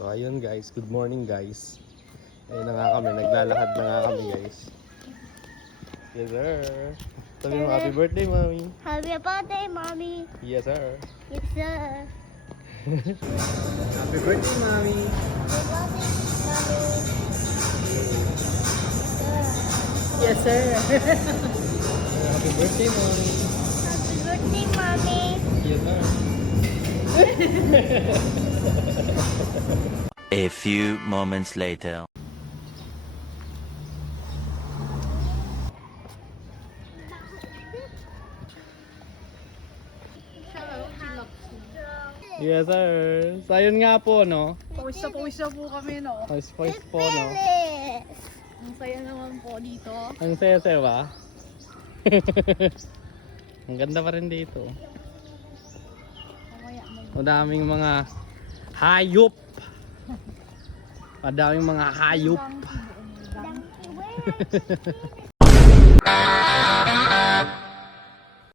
So ayun guys, good morning guys. Ayun na nga kami, naglalakad na nga kami guys. Yes sir. Sabi mo happy birthday mommy. Happy birthday, mommy. Yes sir. Yes, sir. Happy birthday mommy. Happy birthday, mommy. Yes, sir. Happy birthday mommy. Happy birthday, mommy. Yes sir. A few moments later. Yes sir. So ayun nga po no. Pawis na po kami, no? Spice po no. Phyllis. Ang saya naman po dito. Ang saya-saya ba? Ang ganda pa rin dito. Mamaya Madaming mga hayop. Madaming mga hayop. Donkey, where?